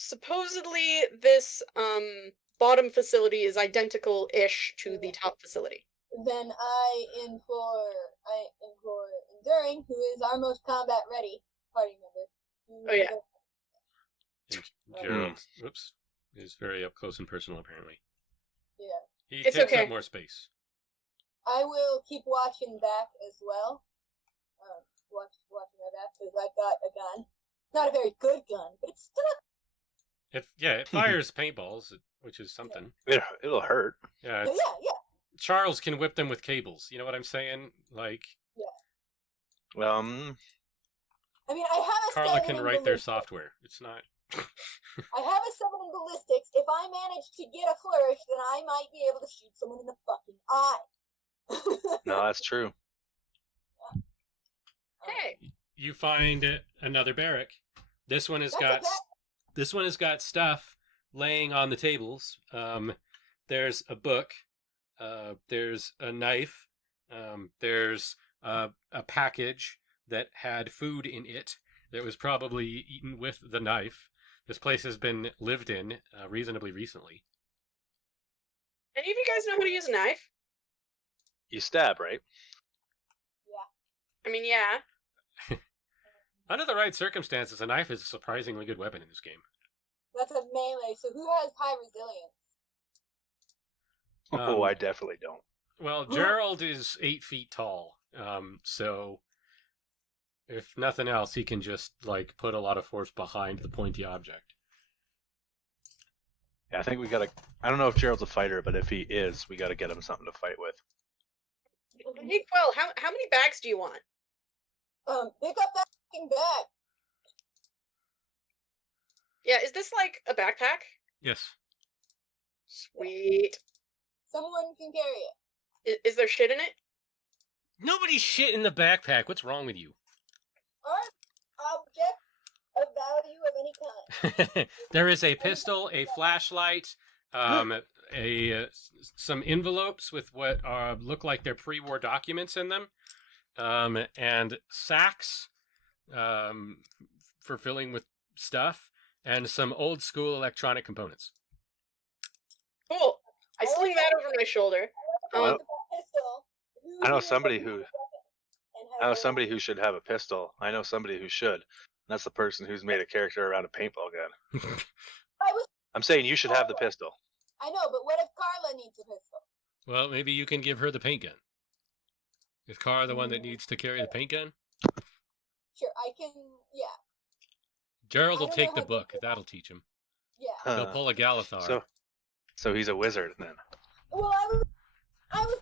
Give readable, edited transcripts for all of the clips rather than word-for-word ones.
supposedly this bottom facility is identical-ish to the top facility. Then I implore Enduring, who is our most combat ready party member. Oh yeah. And Gerald, whoops, is very up close and personal apparently. Yeah. He It's takes okay. up more space. I will keep watching back as well. Watching my back because I've got a gun. Not a very good gun, but it's still. It fires paintballs, which is something. It'll hurt. Yeah, Yeah. Charles can whip them with cables. You know what I'm saying? Like, I mean, I have a Carla 7 can in write their ballistics. software. It's not. I have a 7 in ballistics. If I manage to get a flourish, then I might be able to shoot someone in the fucking eye. No, that's true. Hey. You find another barrack. This one has got stuff laying on the tables. There's a book. There's a knife. There's a package that had food in it that was probably eaten with the knife. This place has been lived in reasonably recently. Any of you guys know how to use a knife? You stab, right? Yeah. I mean, yeah. Under the right circumstances, a knife is a surprisingly good weapon in this game. That's a melee, so who has high resilience? I definitely don't. Well, Gerald is 8 feet tall, so if nothing else, he can just like put a lot of force behind the pointy object. Yeah, I think we gotta. I don't know if Gerald's a fighter, but if he is, we gotta get him something to fight with. Hey, Quill, how many bags do you want? Pick up that fucking bag. Yeah, is this like a backpack? Yes. Sweet. Someone can carry it. Is there shit in it? Nobody's shit in the backpack. What's wrong with you? Our object of value of any kind. There is a pistol, a flashlight, some envelopes with what look like they're pre-war documents in them, and sacks for filling with stuff, and some old school electronic components. Cool. I sling that over my shoulder. I know somebody who should have a pistol. I know somebody who should. That's the person who's made a character around a paintball gun. I'm saying you should have the pistol. I know, but what if Carla needs a pistol? Well, maybe you can give her the paint gun. Is Carla the one that needs to carry the paint gun? Sure, I can, yeah. Gerald will take the book. That'll teach him. Yeah. He'll pull a Galathar. So he's a wizard then. Well, I was trying to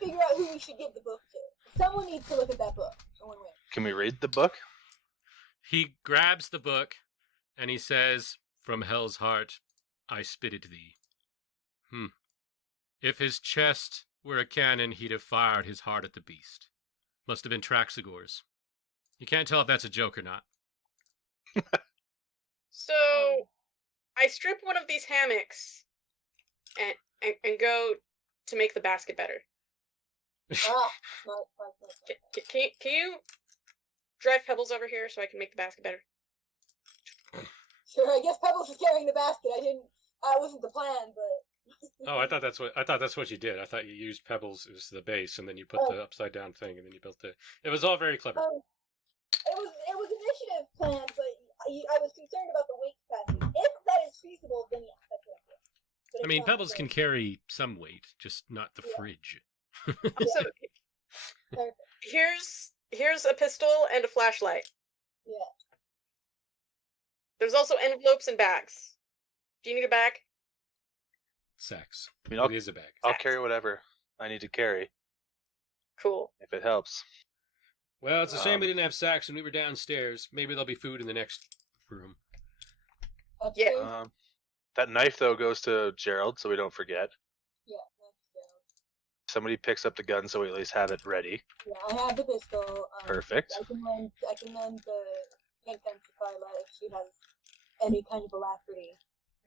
figure out who we should give the book to. Someone needs to look at that book. Can we read the book? He grabs the book and he says, "From hell's heart, I spit it thee." If his chest were a cannon, he'd have fired his heart at the beast. Must have been Traxigor's. You can't tell if that's a joke or not. So, I strip one of these hammocks and go to make the basket better. Can you drive Pebbles over here so I can make the basket better? Sure, I guess Pebbles is carrying the basket. That wasn't the plan, but. Oh, I thought that's what you did. I thought you used Pebbles as the base, and then you put the upside down thing, and then you built it. It was all very clever. It was initiative planned, but I was concerned about the weight capacity. If that is feasible, then yeah, that's what I do. I mean, Pebbles can carry some weight, just not the fridge. So, here's a pistol and a flashlight. Yeah. There's also envelopes and bags. Do you need a bag? Sacks. I mean, it is a bag. I'll carry whatever I need to carry. Cool. If it helps. Well, it's a shame we didn't have sacks when we were downstairs. Maybe there'll be food in the next room. Yeah. That knife, though, goes to Gerald, so we don't forget. Yeah, that's Gerald. Somebody picks up the gun, so we at least have it ready. Yeah, I have the pistol. Perfect. I can lend the paint gun to Carla if she has any kind of alacrity.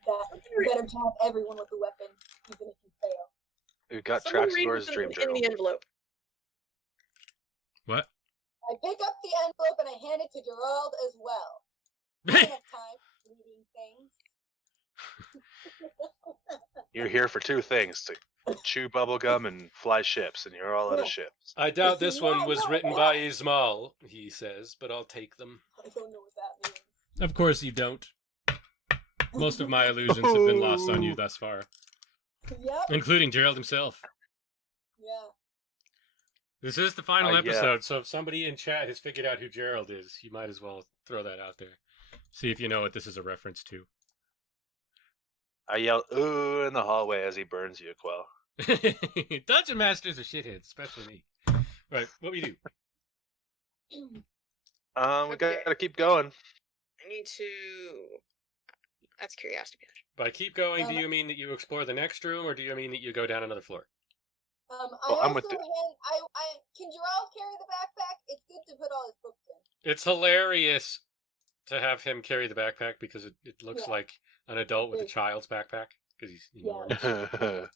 That better to have everyone with a weapon, even if you fail. We've got Traxigor's dream in journal. the envelope. What? I pick up the envelope and I hand it to Gerald as well. I don't have time reading things. You're here for two things: to chew bubblegum and fly ships, and you're all out of ships. I doubt this one was written by Ismail, he says, but I'll take them. I don't know what that means. Of course you don't. Most of my illusions have been lost on you thus far. Yep. Including Gerald himself. Yeah. This is the final Yeah. episode, so if somebody in chat has figured out who Gerald is, you might as well throw that out there. See if you know what this is a reference to. I yell "ooh" in the hallway as he burns you, Quell. Dungeon masters are shitheads, especially me. Right, what we do? We Okay. gotta keep going. I need to. That's curiosity. By keep going, do you mean that you explore the next room, or do you mean that you go down another floor? I'm with can Gerald carry the backpack? It's good to put all his books in. It's hilarious to have him carry the backpack because it looks like an adult with a child's backpack because he's enormous. If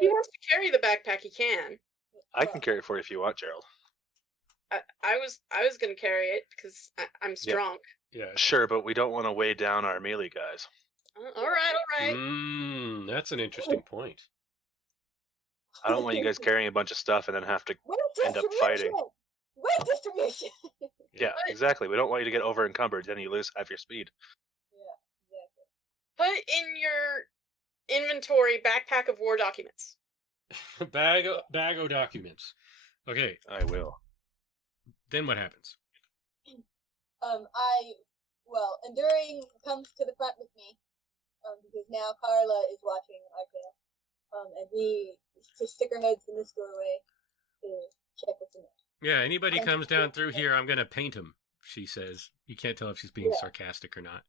he wants to carry the backpack, he can. I can carry it for you if you want, Gerald. I was gonna carry it because I'm strong. Yeah. Sure, but we don't want to weigh down our melee guys. All right. That's an interesting point. I don't want you guys carrying a bunch of stuff and then have to end up fighting. Weight distribution. Yeah, exactly. We don't want you to get over encumbered, then you lose half your speed. Yeah, exactly. Put in your inventory backpack of war documents. Bag of documents. Okay. I will. Then what happens? Enduring comes to the front with me, because now Carla is watching our tail. And we just stick our heads in this doorway to check what's in there. Yeah, anybody comes down through here, I'm gonna paint him, she says. You can't tell if she's being sarcastic or not.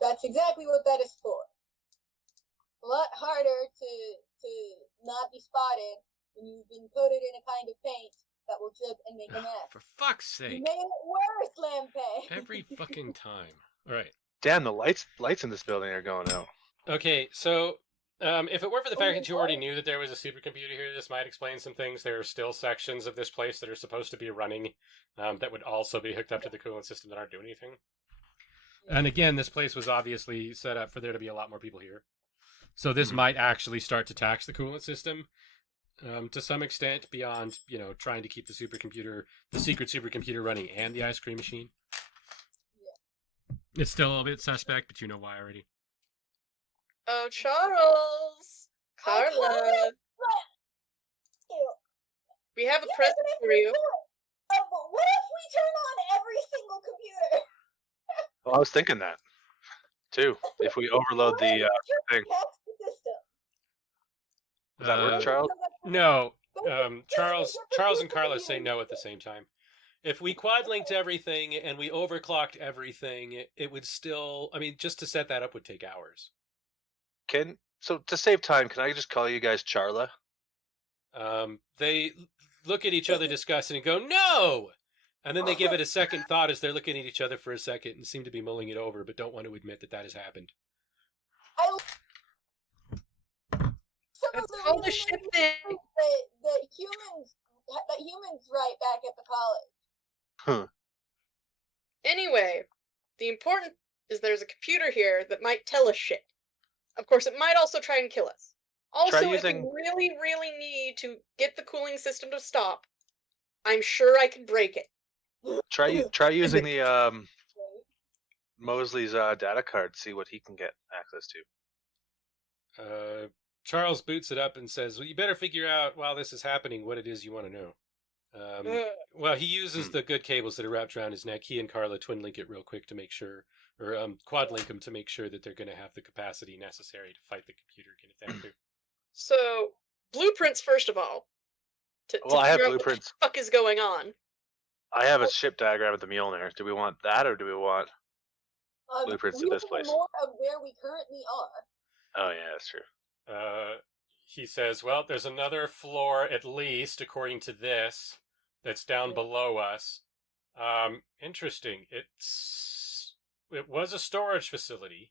That's exactly what that is for. A lot harder to not be spotted when you've been coated in a kind of paint that will drip and make a mess. For fuck's You sake. made it worse, Lampe. Every fucking time. All right. Damn, the lights in this building are going out. Okay, so if it were for the fact that you already knew that there was a supercomputer here, this might explain some things. There are still sections of this place that are supposed to be running that would also be hooked up to the coolant system that aren't doing anything. And again, this place was obviously set up for there to be a lot more people here. So this might actually start to tax the coolant system to some extent beyond, trying to keep the secret supercomputer running and the ice cream machine. It's still a bit suspect, but you know why already. Oh, Charles! Carla! We have a present for you. What if we turn on every single computer? Well, I was thinking that, too. If we overload the thing. Does that work, Charles? No. Charles and Carla say no at the same time. If we quad linked everything and we overclocked everything, it would still, just to set that up would take hours. So to save time, can I just call you guys Charla? They look at each other disgusted and go, no! And then they give it a second thought as they're looking at each other for a second and seem to be mulling it over, but don't want to admit that has happened. It's called a ship thing. The humans right back at the college. Anyway, the important is there's a computer here that might tell us shit. Of course, it might also try and kill us. Also, if we really, really need to get the cooling system to stop, I'm sure I can break it. Try using the Mosley's data card, see what he can get access to. Charles boots it up and says, well, you better figure out while this is happening what it is you want to know. Well, he uses the good cables that are wrapped around his neck. He and Carla twin link it real quick to make sure, or quad link them to make sure that they're going to have the capacity necessary to fight the computer again if they have to. So, blueprints first of all. I have blueprints. What the fuck is going on? I have a ship diagram of the Mjolnir. Do we want that, or do we want blueprints to this place? More of where we currently are. Oh yeah, that's true. He says, well, there's another floor at least, according to this, that's down below us. Interesting. It was a storage facility.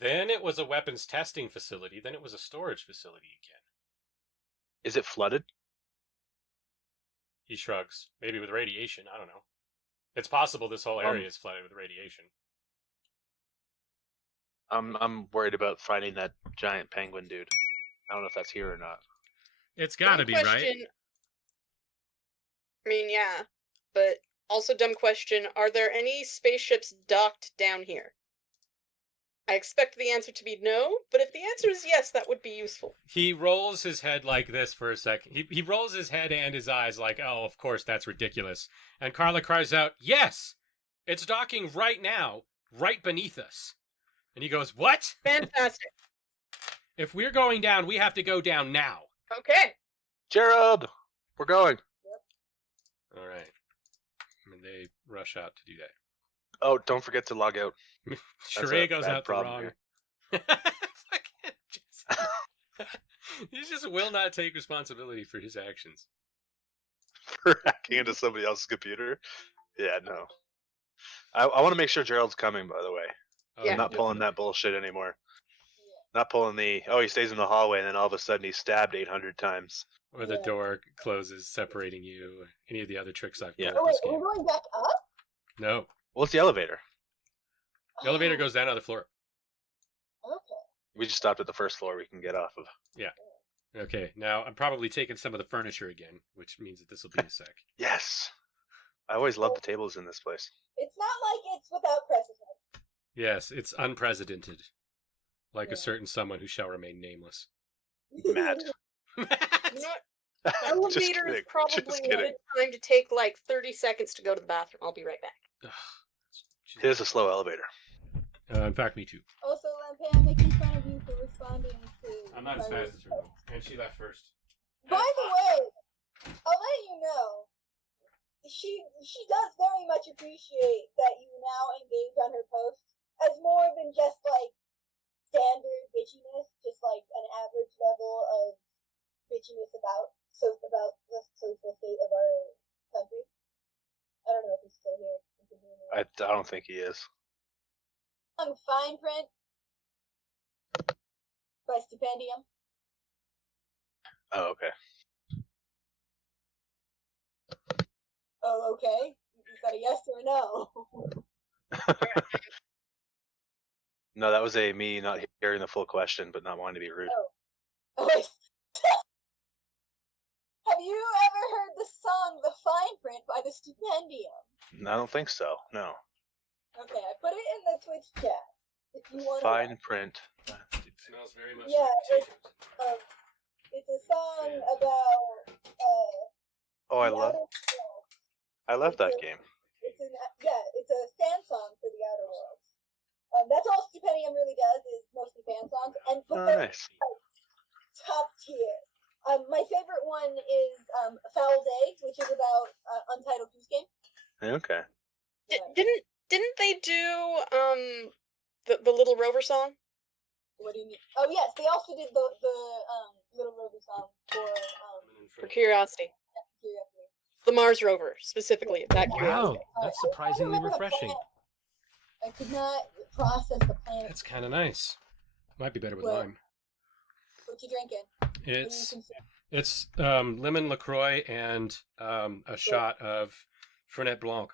Then it was a weapons testing facility. Then it was a storage facility again. Is it flooded? He shrugs. Maybe with radiation. I don't know. It's possible this whole area is flooded with radiation. I'm worried about finding that giant penguin dude. I don't know if that's here or not. It's gotta be, right? I mean, yeah, but also dumb question, are there any spaceships docked down here? I expect the answer to be no, but if the answer is yes, that would be useful. He rolls his head like this for a second. He rolls his head and his eyes like, oh, of course, that's ridiculous. And Carla cries out, yes! It's docking right now, right beneath us. And he goes, what? Fantastic. If we're going down, we have to go down now. Okay. Gerald, we're going. All right. And they rush out to do that. Oh, don't forget to log out. Sheree goes out the wrong. He just will not take responsibility for his actions. For hacking into somebody else's computer? Yeah, no. I want to make sure Gerald's coming, by the way. Yeah. I'm not pulling that bullshit anymore. Not pulling he stays in the hallway and then all of a sudden he's stabbed 800 times. Or the door closes, separating you. Or any of the other tricks I've Yeah. pulled this game. We're going back up? No. Well, it's the elevator. The elevator goes down on the floor. Okay. We just stopped at the first floor we can get off of. Yeah. Okay, now I'm probably taking some of the furniture again, which means that this will be a sec. Yes. I always love the tables in this place. It's not like it's without precedent. Yes, it's unprecedented. Like a certain someone who shall remain nameless. Matt. You know what? Elevator is probably a good time to take like 30 seconds to go to the bathroom. I'll be right back. It is a slow elevator. In fact, me too. Also, Lampe, I'm making fun of you for responding to... I'm not as fast as her, though. And she left first. By the way, I'll let you know, she does very much appreciate that you now engage on her posts as more than just, like, standard bitchiness, just, like, an average level of bitchiness about the social state of our country. I don't know if he's still here. I don't think he is. On Fine Print by Stipendium. Oh, okay. Oh, okay. Is that a yes or a no? No, that was me not hearing the full question, but not wanting to be rude. Oh. Have you ever heard the song The Fine Print by the Stipendium? I don't think so, no. Okay, I put it in the Twitch chat. If you want Fine Print. It smells very much Yeah, like potatoes. it's a song about Oh, I love that game. It's a fan song for the Outer Worlds. That's all Stipendium really does is mostly fan songs, and Nice. Top tier. My favorite one is Foul Day, which is about Untitled Goose Game. Okay. Didn't they do the Little Rover song? What do you mean? Oh yes, they also did the Little Rover song For Curiosity. Curiosity. The Mars rover, specifically. That Curiosity. Wow, that's surprisingly refreshing. I could not process the planet. That's kind of nice. Might be better with Well, lime. What you drinking? It's lemon LaCroix and a shot of Fernet Blanc.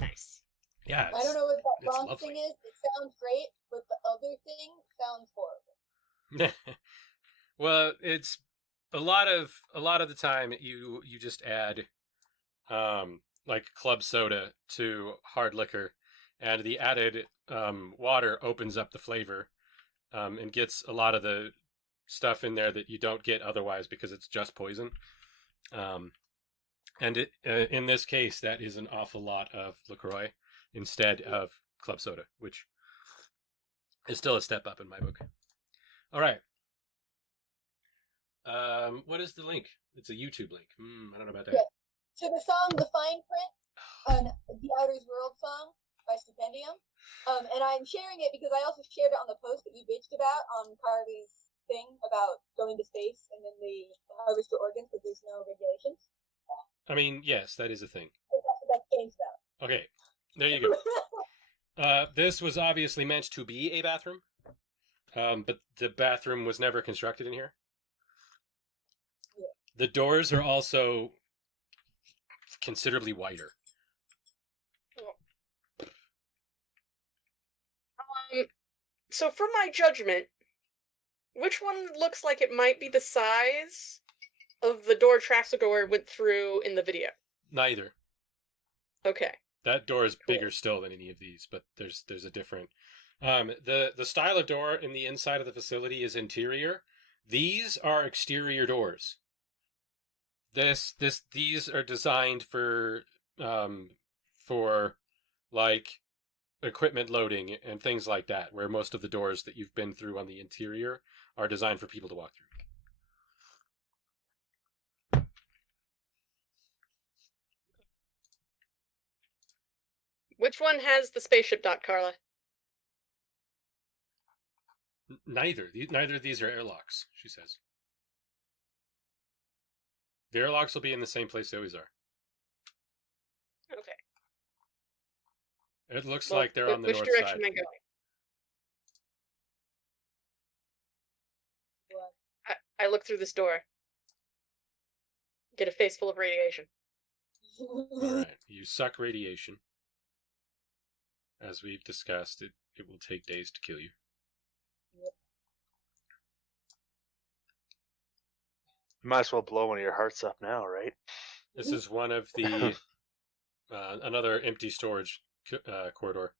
Nice. Yeah, I don't know what that it's wrong lovely. thing is. It sounds great, but the other thing sounds horrible. Well, it's a lot of the time you just add like club soda to hard liquor, and the added water opens up the flavor and gets a lot of the stuff in there that you don't get otherwise because it's just poison. And in this case, that is an awful lot of LaCroix instead of club soda, which is still a step up in my book. All right. What is the link? It's a YouTube link. I don't know about that. Yeah. To the song The Fine Print, the Outer's World song by Stipendium. And I'm sharing it because I also shared it on the post that you bitched about on Carly's thing about going to space and then the harvest your organs because there's no regulations. I mean, yes, that is a thing. That's what that game's about. Okay, there you go. This was obviously meant to be a bathroom, but the bathroom was never constructed in here. Yeah. The doors are also considerably wider. So for my judgment, which one looks like it might be the size of the door Traxador went through in the video? Neither. Okay. That door is bigger still than any of these, but there's a different. The style of door in the inside of the facility is interior. These are exterior doors. These are designed for like equipment loading and things like that, where most of the doors that you've been through on the interior are designed for people to walk through. Which one has the spaceship dot, Carla? Neither of these are airlocks, she says. The airlocks will be in the same place they always are. Okay. It looks like they're on the north side. Which direction am I going? What? I look through this door. Get a face full of radiation. Alright, you suck radiation. As we've discussed, it will take days to kill you. Yep. You might as well blow one of your hearts up now, right? This is one of the another empty storage corridor.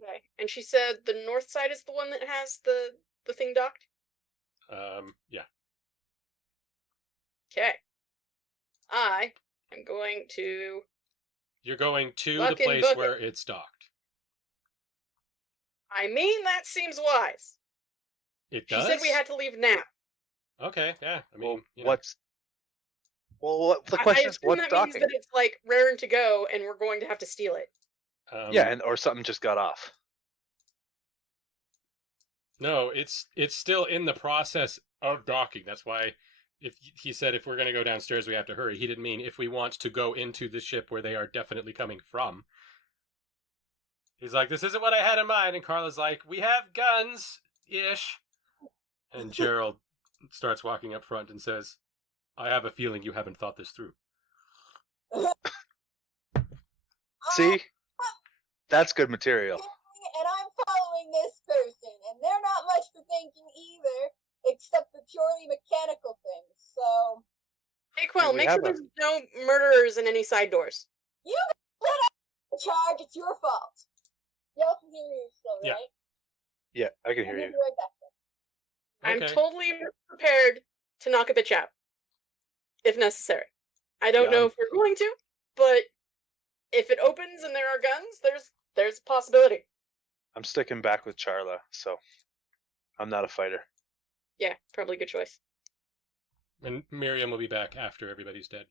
Okay. And she said the north side is the one that has the thing docked? Yeah. Okay. I am going to... You're going to Lock the and place book where it. it's docked. I mean, that seems wise. It She does? said we had to leave now. Okay, yeah. I mean, Well, you know. the question I is, assume what's that docking? means that it's like raring to go, and we're going to have to steal it. Yeah, or something just got off. No, it's still in the process of docking. That's why if he said if we're going to go downstairs, we have to hurry. He didn't mean if we want to go into the ship where they are definitely coming from. He's like, this isn't what I had in mind. And Carla's like, we have guns-ish. And Gerald starts walking up front and says, I have a feeling you haven't thought this through. See? That's good material. And I'm following this person, and they're not much for thinking either, except for purely mechanical things, so... Hey, Quill, we make have sure there's no murderers in any side doors. You lit up the charge, it's your fault. Y'all can hear me still, Yeah. right? Yeah, I can hear I'll you. be right back then. I'm totally prepared to knock a bitch out, if necessary. I don't know if we're going to, but if it opens and there are guns, there's a possibility. I'm sticking back with Charla, so I'm not a fighter. Yeah, probably a good choice. And Miriam will be back after everybody's dead.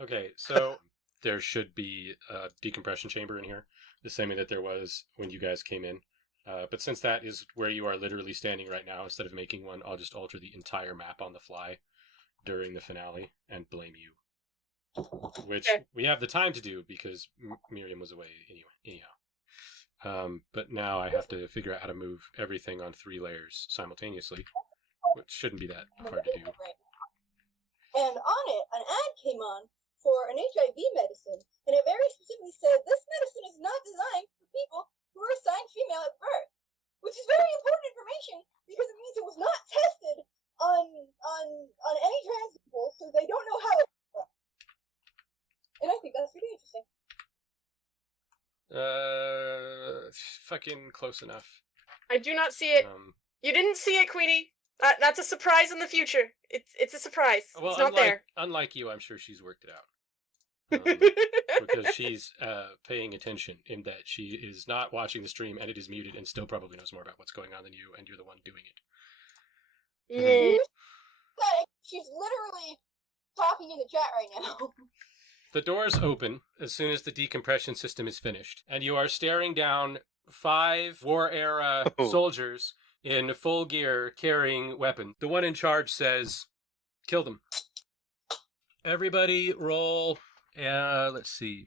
Okay, so there should be a decompression chamber in here, the same way that there was when you guys came in. But since that is where you are literally standing right now, instead of making one, I'll just alter the entire map on the fly during the finale and blame you. Which we have the time to do because Miriam was away anyhow. But now I have to figure out how to move everything on 3 layers simultaneously, which shouldn't be that hard to do. And on it, an ad came on for an HIV medicine, and it very specifically said, this medicine is not designed for people who are assigned female at birth, which is very important information because it means it was not tested on any trans people, so they don't know how it works. And I think that's really interesting. Fucking close enough. I do not see it. You didn't see it, Queenie. That's a surprise in the future. It's a surprise. Well, it's not there. Unlike you, I'm sure she's worked it out. Because she's paying attention in that she is not watching the stream and it is muted and still probably knows more about what's going on than you, and you're the one doing it. Yeah. She's literally talking in the chat right now. The doors open as soon as the decompression system is finished, and you are staring down 5 war-era soldiers in full gear carrying weapons. The one in charge says, kill them. Everybody roll, let's see.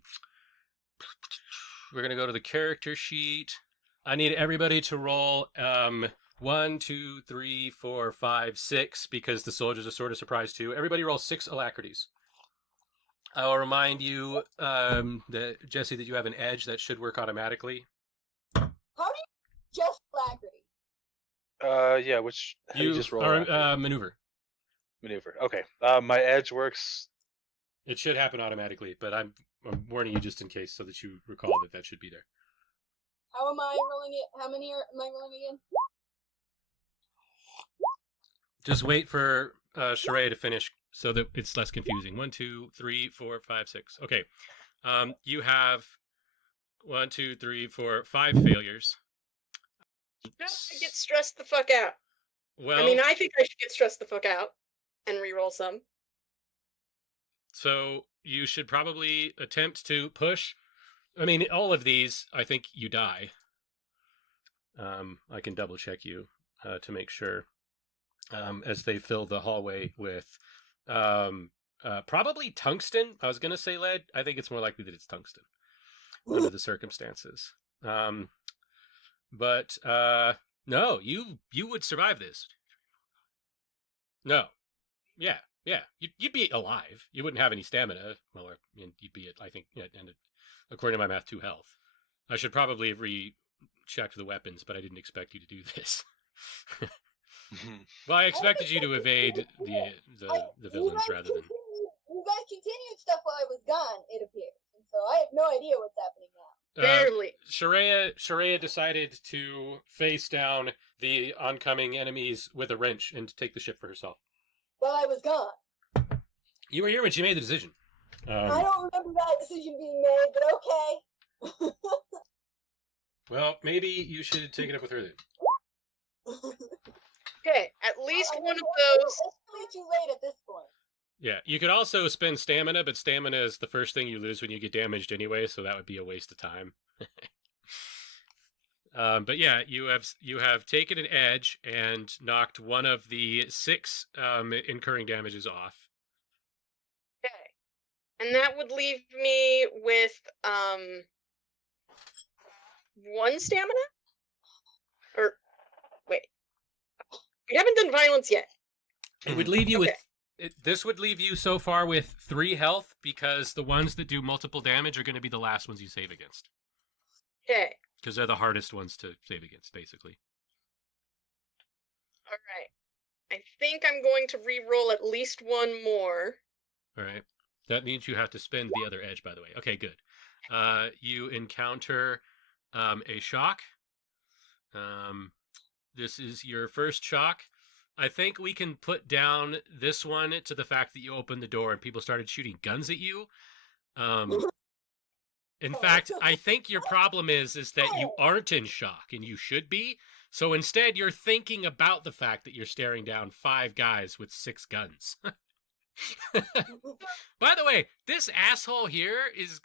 We're going to go to the character sheet. I need everybody to roll 1, 2, 3, 4, 5, 6, because the soldiers are sort of surprised too. Everybody roll 6 alacrities. I will remind you, that Jesse, that you have an edge that should work automatically. How do Yeah. Which how do you just roll? Maneuver. Maneuver. Okay. My edge works. It should happen automatically, but I'm warning you just in case, so that you recall that should be there. How am I rolling it? How many am I rolling again? Just wait for Sheree to finish so that it's less confusing. 1, 2, 3, 4, 5, 6. Okay. You have 1, 2, 3, 4, 5 failures. I get stressed the fuck out. Well, I mean, I think I should get stressed the fuck out and re-roll some. So you should probably attempt to push. I mean, all of these, I think you die. I can double check you to make sure. As they fill the hallway with probably tungsten. I was going to say lead. I think it's more likely that it's tungsten under the circumstances. But no, you would survive this. No. Yeah. You'd be alive. You wouldn't have any stamina. Well, you'd be at, I think, and according to my math, 2 health. I should probably have rechecked the weapons, but I didn't expect you to do this. Well, I expected you to evade the villains rather than. You guys continued stuff while I was gone, it appears, and so I have no idea what's happening now. Barely. Shareya decided to face down the oncoming enemies with a wrench and take the ship for herself. While I was gone. You were here when she made the decision. I don't remember that decision being made, but okay. Well, maybe you should take it up with her then. Okay, at least one of those. It's way too late at this point. Yeah, you could also spend stamina, but stamina is the first thing you lose when you get damaged anyway, so that would be a waste of time. But yeah, you have taken an edge and knocked one of the 6 incurring damages off. Okay, and that would leave me with 1 stamina. Or wait, we haven't done violence yet. It would leave you with. This would leave you so far with 3 health, because the ones that do multiple damage are going to be the last ones you save against. Okay. Because they're the hardest ones to save against, basically. All right. I think I'm going to re-roll at least 1 more. All right. That means you have to spend the other edge, by the way. Okay, good. You encounter a shock. This is your first shock. I think we can put down this one to the fact that you opened the door and people started shooting guns at you. In fact, I think your problem is that you aren't in shock, and you should be. So instead, you're thinking about the fact that you're staring down 5 guys with 6 guns. By the way, this asshole here is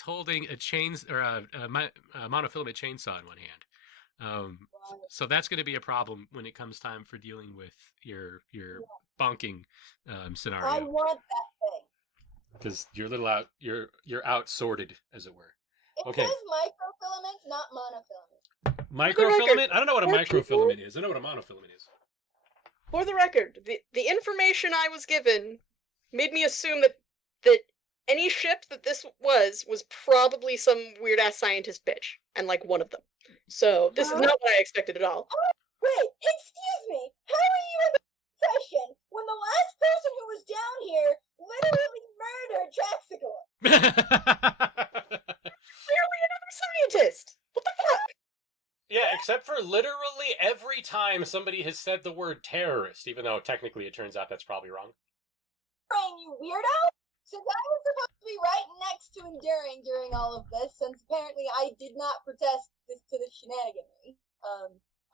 holding a monofilament chainsaw in one hand. So that's going to be a problem when it comes time for dealing with your bonking scenario. I want that thing. Because you're you're outsorted, as it were. It says microfilament, not monofilament. Microfilament? I don't know what a microfilament is. I know what a monofilament is. For the record, the information I was given made me assume that any ship that this was probably some weird ass scientist bitch, and like one of them. So this is not what I expected at all. Wait, excuse me. How are you in the session when the last person who was down here literally murdered Traxigor? Clearly another scientist. What the fuck? Yeah, except for literally every time somebody has said the word terrorist, even though technically it turns out that's probably wrong. You weirdo! Since I was supposed to be right next to Enduring during all of this, since apparently I did not protest this to the shenaniganry,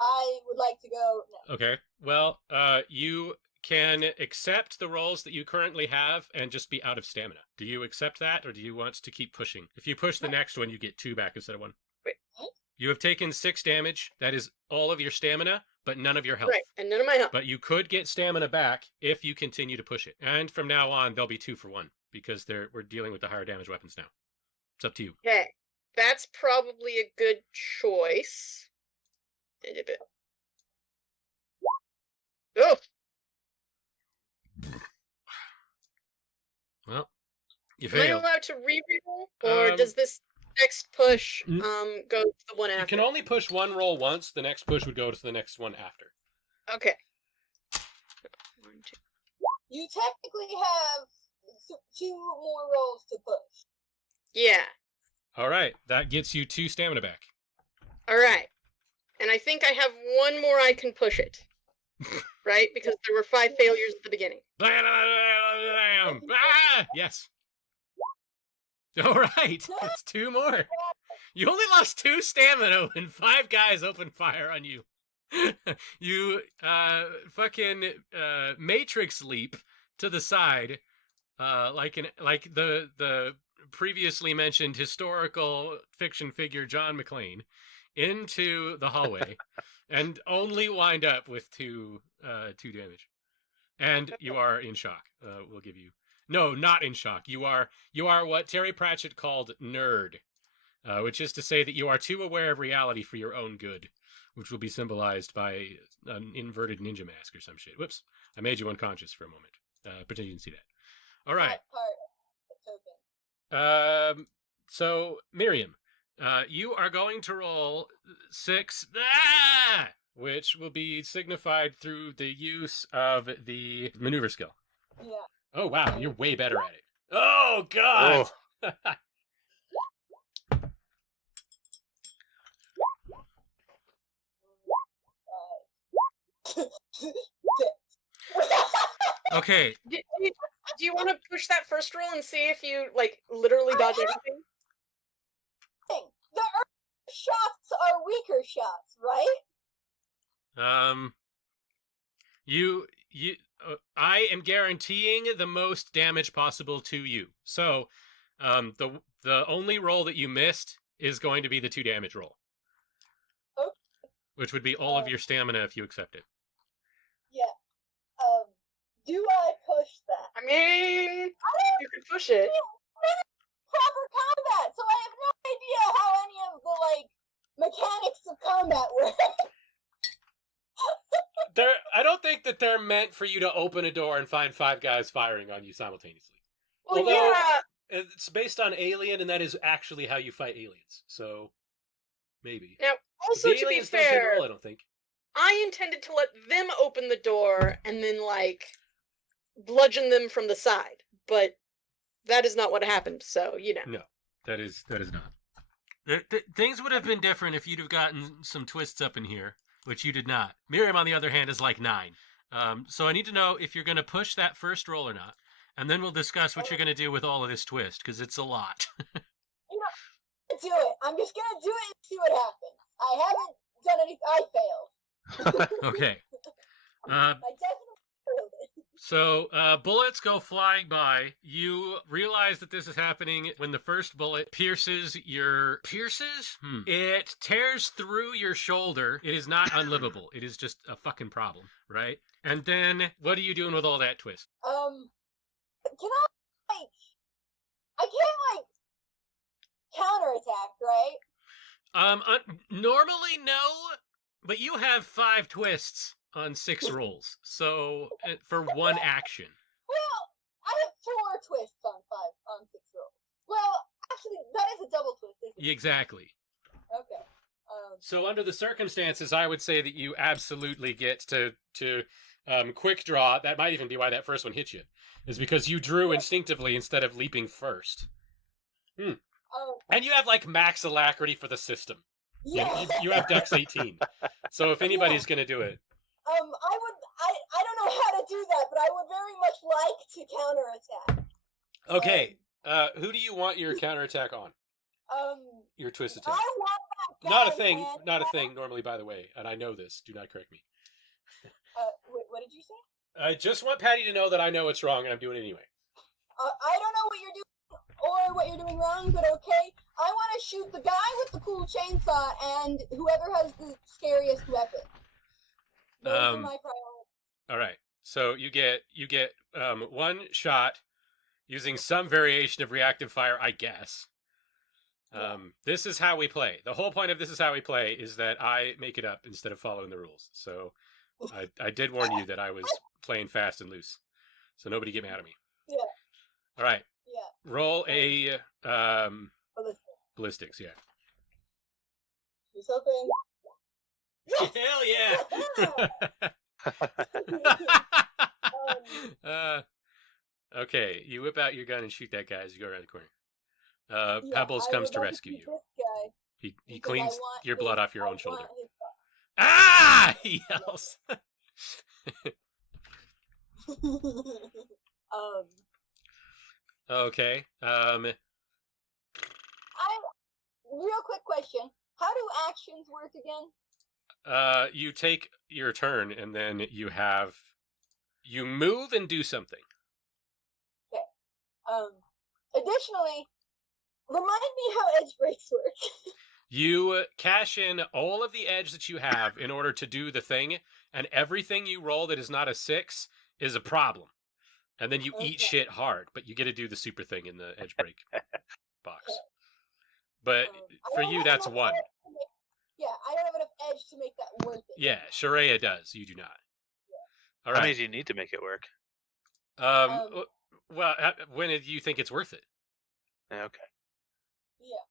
I would like to go next. Okay, well, you can accept the rolls that you currently have and just be out of stamina. Do you accept that, or do you want to keep pushing? If you push the next one, you get 2 back instead of 1. Wait, what? You have taken 6 damage. That is all of your stamina, but none of your health. Right, and none of my health. But you could get stamina back if you continue to push it. And from now on, they'll be 2 for 1, because we're dealing with the higher damage weapons now. It's up to you. Okay, that's probably a good choice. Oh. Well, you Am I failed. allowed to re-roll, or does this next push goes to the one after. You can only push one roll once. The next push would go to the next one after. Okay. 1, 2. You technically have 2 more rolls to push. Yeah. All right. That gets you 2 stamina back. All right. And I think I have 1 more I can push it. Right? Because there were 5 failures at the beginning. Yes. All right. It's 2 more. You only lost 2 stamina when 5 guys opened fire on you. You fucking Matrix leap to the side, like the previously mentioned historical fiction figure John McClane, into the hallway, and only wind up with 2 damage. And you are in shock. We'll give you not in shock. You are what Terry Pratchett called nerd, which is to say that you are too aware of reality for your own good, which will be symbolized by an inverted ninja mask or some shit. Whoops, I made you unconscious for a moment. Pretend you didn't see that. All right. So Miriam, you are going to roll 6, which will be signified through the use of the maneuver skill. Yeah. Oh wow, you're way better at it. Oh god. Oh. Okay. Do you want to push that first roll and see if you literally dodge anything? The earth shots are weaker shots, right? I am guaranteeing the most damage possible to you. So, the only roll that you missed is going to be the 2 damage roll. Okay. Which would be all of your stamina if you accept it. Yeah. Do I push that? I mean, you could push it. Proper combat, so I have no idea how any of the mechanics of combat work. I don't think that they're meant for you to open a door and find 5 guys firing on you simultaneously. Well, although, yeah. It's based on Alien, and that is actually how you fight aliens. So, maybe. Now, also to be fair, roll, I don't think. I intended to let them open the door and then, bludgeon them from the side. But that is not what happened, so, No, that is not. Things would have been different if you'd have gotten some twists up in here, which you did not. Miriam, on the other hand, is 9. So I need to know if you're going to push that first roll or not, and then we'll discuss what you're going to do with all of this twist, because it's a lot. Do it. I'm just going to do it and see what happens. I haven't done anything. I failed. Okay. I definitely failed it. So, bullets go flying by. You realize that this is happening when the first bullet pierces your... Pierces? It tears through your shoulder. It is not unlivable. It is just a fucking problem, right? And then, what are you doing with all that twist? Can I can't, counterattack, right? Normally, no, but you have 5 twists on 6 rolls, so for 1 action. Well, I have 4 twists on 6 rolls. Well, actually, that is a double twist, isn't it? Exactly. Okay. So under the circumstances, I would say that you absolutely get to quick draw. That might even be why that first one hit you, is because you drew instinctively instead of leaping first. And you have max alacrity for the system. Yeah. You have Dex 18. So if anybody's going to do it. I don't know how to do that, but I would very much like to counterattack. Okay. Who do you want your counterattack on? Your twist attack. I want that Not guy, a thing normally, by the way, and I know this. Do not correct me. What did you say? I just want Patty to know that I know it's wrong and I'm doing it anyway. I don't know what you're doing or what you're doing wrong, but okay. I want to shoot the guy with the cool chainsaw and whoever has the scariest weapon. Those are my priorities. All right. So you get 1 shot using some variation of reactive fire, I guess. This is how we play. The whole point of this is how we play is that I make it up instead of following the rules. So I did warn you that I was playing fast and loose. So nobody get mad at me. Yeah. All right. Yeah. Roll a ballistics, yeah. He's hoping. Hell yeah! Okay, you whip out your gun and shoot that guy as you go around the corner. Pebbles comes to rescue you. This guy He cleans your blood off your own shoulder. his... Ah! He yells. Okay. Real quick question. How do actions work again? You take your turn and then you move and do something. Okay. Additionally, remind me how edge breaks work. You cash in all of the edge that you have in order to do the thing, and everything you roll that is not a 6 is a problem. And then you eat shit hard, but you get to do the super thing in the edge break box. Okay. But for you, that's 1. Yeah, I don't have enough edge to make that worth it. Yeah, Sharia does. You do not. Yeah. All right. How many do you need to make it work? Well, when do you think it's worth it? Okay. Yeah.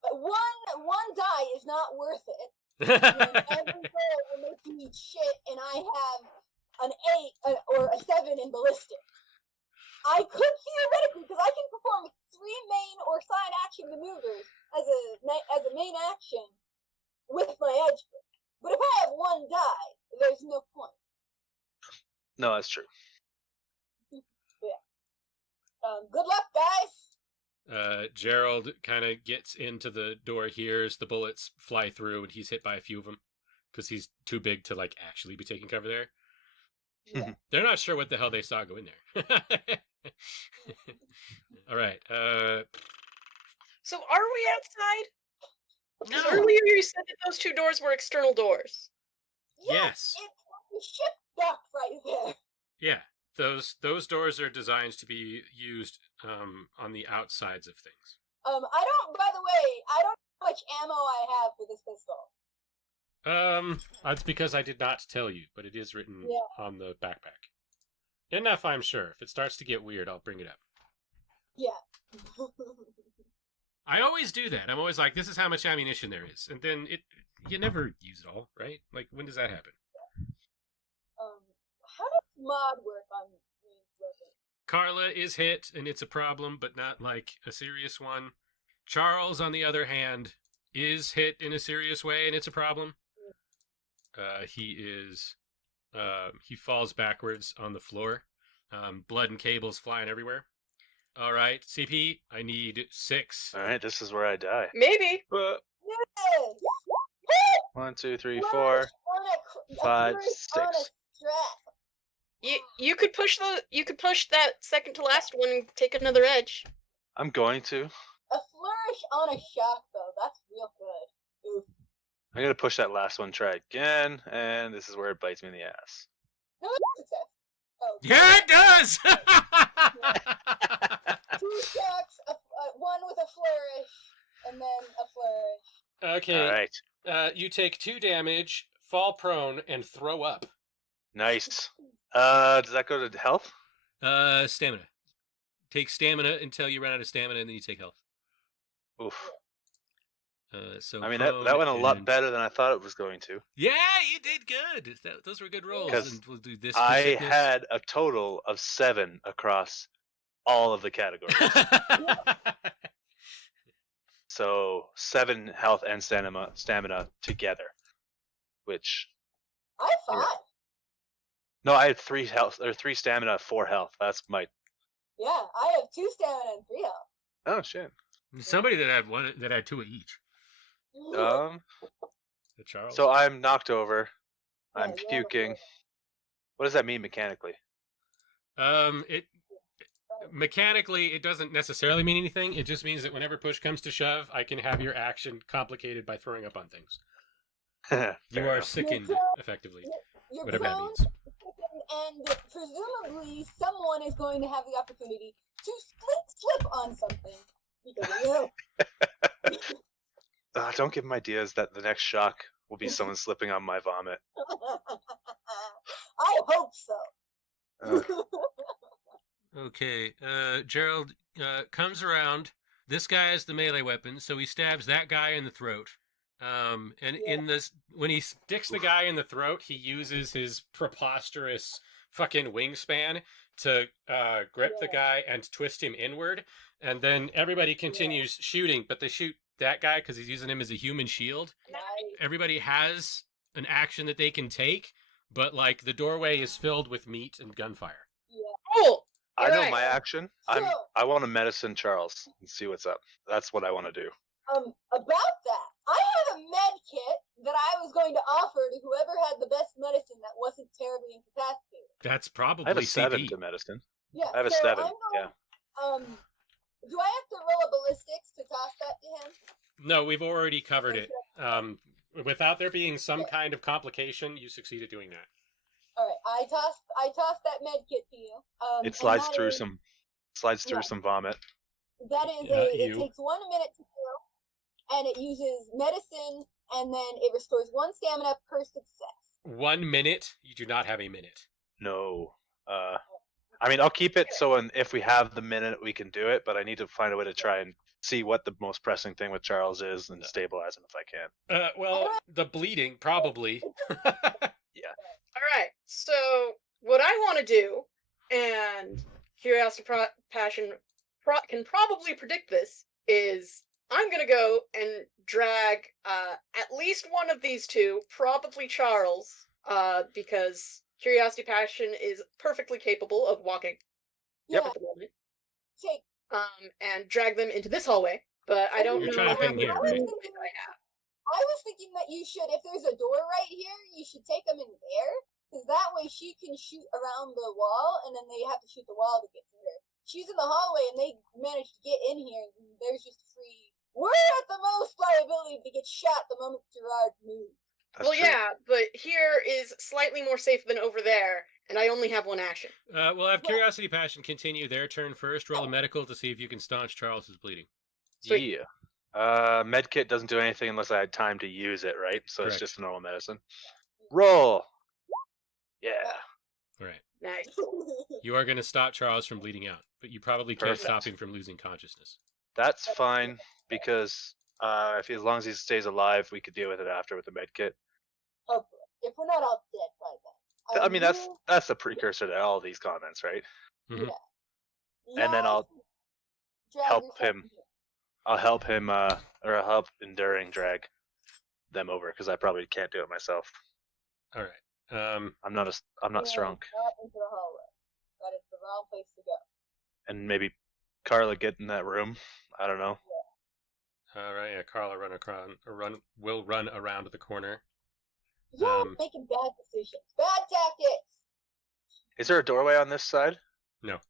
But one die is not worth it. Every roll will make you eat shit, and I have an 8 or a 7 in ballistic. I could theoretically, because I can perform 3 main or side action maneuvers as a main action with my edge break. But if I have 1 die, there's no point. No, that's true. Yeah. Good luck, guys. Gerald kind of gets into the door, hears the bullets fly through, and he's hit by a few of them because he's too big to like actually be taking cover there. Yeah. They're not sure what the hell they saw go in there. All right. So are we outside? No. Earlier you said that those 2 doors were external doors. Yes. It's the ship dock right there. Yeah. Those doors are designed to be used on the outsides of things. By the way, I don't know how much ammo I have for this pistol. That's because I did not tell you, but it is written on the backpack. Enough, I'm sure. If it starts to get weird, I'll bring it up. Yeah. I always do that. I'm always like, this is how much ammunition there is. And then you never use it all, right? Like, when does that happen? How does mod work on ranged weapons? Carla is hit, and it's a problem, but not like a serious one. Charles, on the other hand, is hit in a serious way, and it's a problem. He falls backwards on the floor. Blood and cables flying everywhere. All right, CP, I need 6. All right, this is where I die. Maybe. Yes. 1, 2, 3, 4, 5, 6. You could push that second to last one and take another edge. I'm going to. A flourish on a shock, though. That's real good. Oof. I'm going to push that last one, try again, and this is where it bites me in the ass. No, it's success. Oh, yeah, it does! 2 shocks, 1 with a flourish, and then a flourish. Okay. All right. You take 2 damage, fall prone, and throw up. Nice. Does that go to health? Stamina. Take stamina until you run out of stamina, and then you take health. Oof. So I mean, that went a lot better than I thought it was going to. Yeah, you did good. Those were good rolls. Because we'll do this. I had a total of 7 across all of the categories. So 7 health and stamina together, which I thought. No, I had 3 health or 3 stamina, 4 health. That's my. Yeah, I have 2 stamina and 3 health. Oh shit! Somebody that had 2 of each. Charles. So I'm knocked over. I'm puking. What does that mean mechanically? Mechanically, it doesn't necessarily mean anything. It just means that whenever push comes to shove, I can have your action complicated by throwing up on things. You are sickened, effectively. Whatever that means. And presumably, someone is going to have the opportunity to slip on something because of you. Don't give him ideas that the next shock will be someone slipping on my vomit. I hope so. Okay, Gerald comes around This guy has the melee weapon, so he stabs that guy in the throat. In this, when he sticks the guy in the throat, he uses his preposterous fucking wingspan to grip the guy and twist him inward. And then everybody continues shooting, but they shoot that guy because he's using him as a human shield. Nice. Everybody has an action that they can take, but like the doorway is filled with meat and gunfire. Yeah. Cool. I know Right. my action. I want to medicine Charles and see what's up. That's what I want to do. About that, I have a med kit that I was going to offer to whoever had the best medicine that wasn't terribly incapacitated. That's probably I have a 7 CD. to medicine. Yeah. I have a so 7. I'm going, do I have to roll a ballistics to toss that to him? No, we've already covered it. Without there being some kind of complication, you succeed at doing that. All right, I tossed that med kit to you. It slides through some vomit. That is it takes 1 minute to do, and it uses medicine, and then it restores 1 stamina per success. 1 minute? You do not have a minute. No. I mean, I'll keep it so if we have the minute, we can do it, but I need to find a way to try and see what the most pressing thing with Charles is and stabilize him if I can. Well, the bleeding, probably. Yeah. All right. So what I want to do, and Curiosity Passion can probably predict this, is I'm going to go and drag at least one of these two, probably Charles, because Curiosity Passion is perfectly capable of walking Yeah. at the moment. Take. And drag them into this hallway, but I don't You're know trying to how think many here, right? movement I have. I was thinking that you should, if there's a door right here, you should take them in there, because that way she can shoot around the wall, and then they have to shoot the wall to get to her. She's in the hallway, and they managed to get in here, and there's just free. We're at the most liability to get shot the moment Gerard moves. Well, yeah, but here is slightly more safe than over there, and I only have 1 action. We'll have Curiosity Passion continue their turn first. Roll a medical to see if you can staunch Charles's bleeding. Sweet. Yeah. Medkit doesn't do anything unless I had time to use it, right? So Correct. It's just a normal medicine. Roll. Yeah. All right. Nice. You are going to stop Charles from bleeding out, but you probably can't Perfect. stop him from losing consciousness. That's fine because as long as he stays alive, we could deal with it after with the medkit. Hopefully. If we're not all dead by then. I mean, that's the precursor to all these comments, right? Mhm. Yeah. And then I'll drag help yourself him. in here. I'll help him, or I'll help Enduring drag them over because I probably can't do it myself. All right. I'm not strong. Not into the hallway. That is the wrong place to go. And maybe Carla get in that room. I don't know. All right. Yeah, Carla will run around the corner. You're making bad decisions. Bad tactics. Is there a doorway on this side? No. All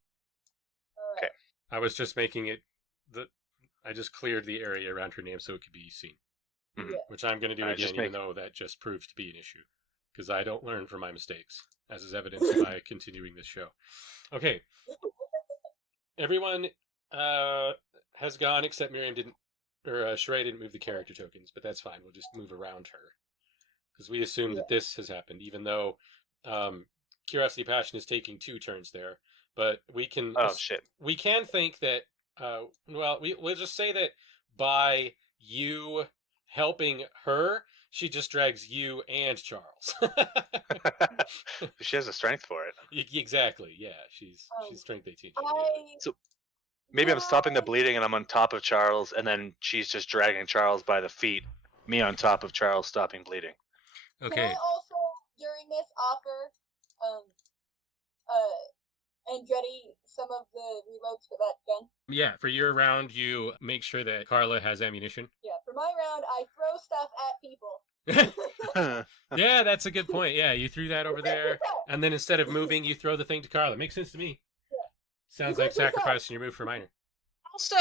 right. Okay. I was just making it. I just cleared the area around her name so it could be seen. Mhm. Yeah. Which I'm going to do All right, again, just even though that just proved to be an issue. Because I don't learn from my mistakes, as is evidenced by continuing this show. Okay. Everyone has gone except Miriam didn't, or Sheree didn't move the character tokens, but that's fine. We'll just move around her. Because we assume that this has happened, even though Curiosity Passion is taking 2 turns there. But we can... Oh, shit. We can think that... we'll just say that by you helping her, she just drags you and Charles. She has the strength for it. Exactly, yeah. She's strength 18. Maybe I'm stopping the bleeding and I'm on top of Charles, and then she's just dragging Charles by the feet. Me on top of Charles stopping bleeding. Okay. Can I also, during this, offer Andretti some of the reloads for that gun? Yeah, for your round, you make sure that Carla has ammunition. Yeah, for my round, I throw stuff at people. Yeah, that's a good point. Yeah, you threw that over there, and then instead of moving, you throw the thing to Carla. Makes sense to me. Yeah. Sounds like sacrificing your move for minor. Also,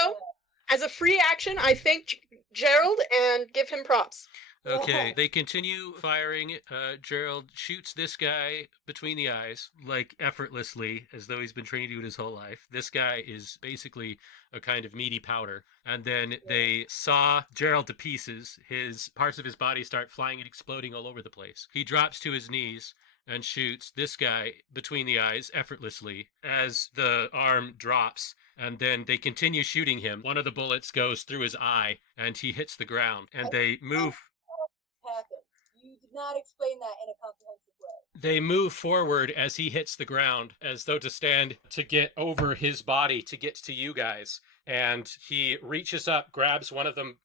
as a free action, I thank Gerald and give him props. Okay, they continue firing. Gerald shoots this guy between the eyes, like effortlessly, as though he's been trained to do it his whole life. This guy is basically a kind of meaty powder. And then they saw Gerald to pieces. His parts of his body start flying and exploding all over the place. He drops to his knees, and shoots this guy between the eyes effortlessly as the arm drops. And then they continue shooting him. One of the bullets goes through his eye, and he hits the ground. And they move. Happened. You did not explain that in a comprehensive way. They move forward as he hits the ground, as though to stand to get over his body to get to you guys. And he reaches up, grabs one of them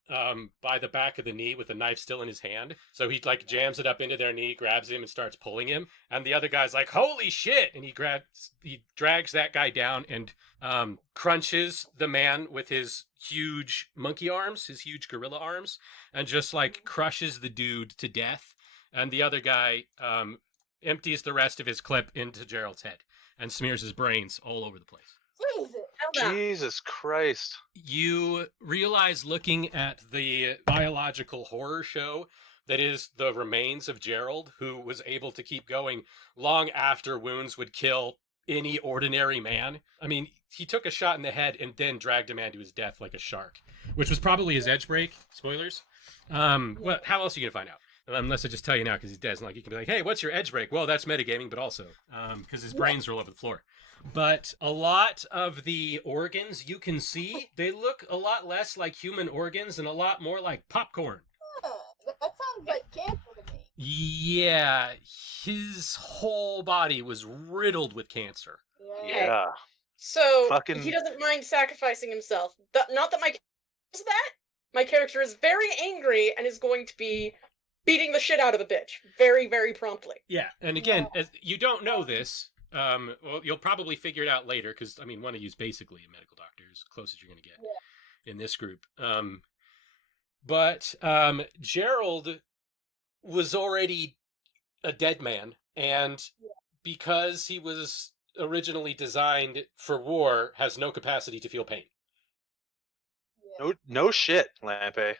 by the back of the knee with a knife still in his hand. So he like jams it up into their knee, grabs him, and starts pulling him. And the other guy's like, "Holy shit!" And he drags that guy down and crunches the man with his huge monkey arms, his huge gorilla arms, and just like crushes the dude to death. And the other guy empties the rest of his clip into Gerald's head and smears his brains all over the place. Jesus Christ. You realize, looking at the biological horror show that is the remains of Gerald, who was able to keep going long after wounds would kill any ordinary man. I mean, he took a shot in the head and then dragged a man to his death like a shark, which was probably his edge break. Spoilers. Well, how else are you going to find out? Unless I just tell you now because he's dead. It's not like you can be like, "Hey, what's your edge break?" Well, that's metagaming, but also because his brains are all over the floor. But a lot of the organs you can see, they look a lot less like human organs and a lot more like popcorn. That sounds like cancer to me. Yeah, his whole body was riddled with cancer. Yeah. So he doesn't mind sacrificing himself. Not that my character is very angry and is going to be beating the shit out of the bitch very, very promptly. Yeah, and again, you don't know this. Well, you'll probably figure it out later because, I mean, one of you is basically a medical doctor, as close as you're going to get in this group. But Gerald was already a dead man, and because he was originally designed for war, has no capacity to feel pain. No shit, Lampe.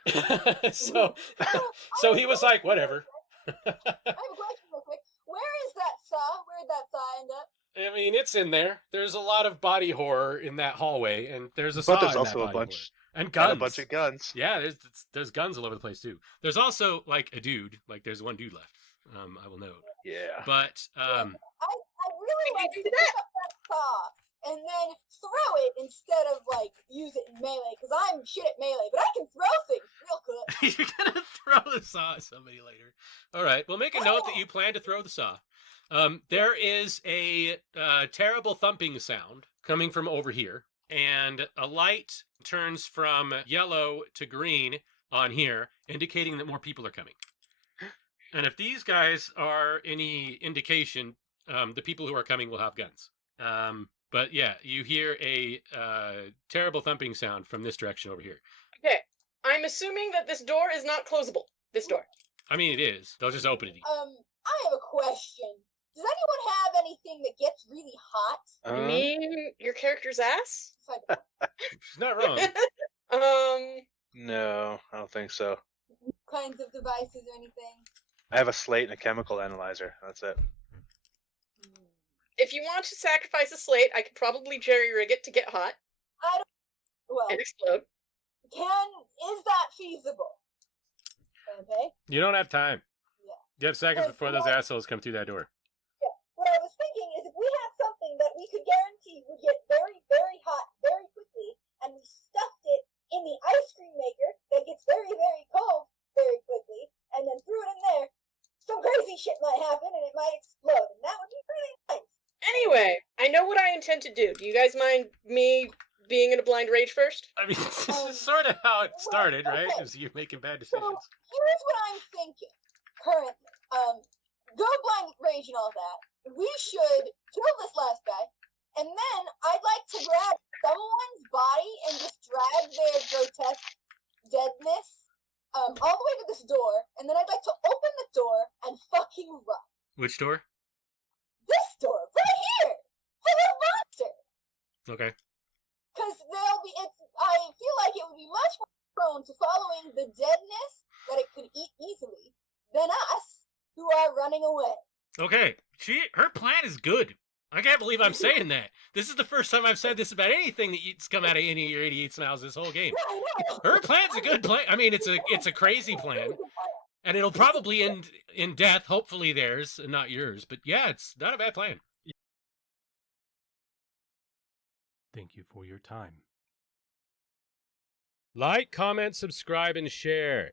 so he was like, whatever. I have a question real quick. Where is that saw? Where did that saw end up? I mean, it's in there. There's a lot of body horror in that hallway, and there's a saw. But there's in also that a body bunch horror. And guns. And a bunch of guns. Yeah, there's guns all over the place too. There's also like a dude. Like there's one dude left. I will note. Yeah. But I really like to pick up that saw and then throw it instead of like use it in melee because I'm shit at melee, but I can throw things real good. You're gonna throw the saw at somebody later. All right. Well, make a note that you plan to throw the saw. There is a terrible thumping sound coming from over here, and a light turns from yellow to green on here, indicating that more people are coming. And if these guys are any indication, the people who are coming will have guns. But yeah, you hear a terrible thumping sound from this direction over here. Okay, I'm assuming that this door is not closable. This door. I mean, it is. They'll just open it. I have a question. Does anyone have anything that gets really hot? You mean your character's ass? She's not wrong. No, I don't think so. Kinds of devices or anything? I have a slate and a chemical analyzer. That's it. If you want to sacrifice a slate, I could probably jerry-rig it to get hot. And explode. Is that feasible? Okay. You don't have time. Yeah. You have seconds before those assholes come through that door. Yeah. What I was thinking is if we had something that we could guarantee would get very, very hot very quickly, and we stuffed it in the ice cream maker that gets very, very cold very quickly, and then threw it in there, some crazy shit might happen and it might explode, and that would be really nice. Anyway, I know what I intend to do. Do you guys mind me being in a blind rage first? I mean, this is sort of how it started, right? Because you're making bad decisions. So, here's what I'm thinking currently. Go blind rage and all that. We should kill this last guy, and then I'd like to grab someone's body and just drag their grotesque deadness all the way to this door, and then I'd like to open the door and fucking run. Which door? This door, right here! For the monster! Okay. Because I feel like it would be much more prone to following the deadness that it could eat easily than us, who are running away. Okay. Her plan is good. I can't believe I'm saying that. This is the first time I've said this about anything that's come out of any of your 88 smiles this whole game. Yeah, I know. Her plan's a good plan. I mean, it's a crazy plan. And it'll probably end in death, hopefully theirs and not yours. But yeah, it's not a bad plan. Thank you for your time. Like, comment, subscribe, and share.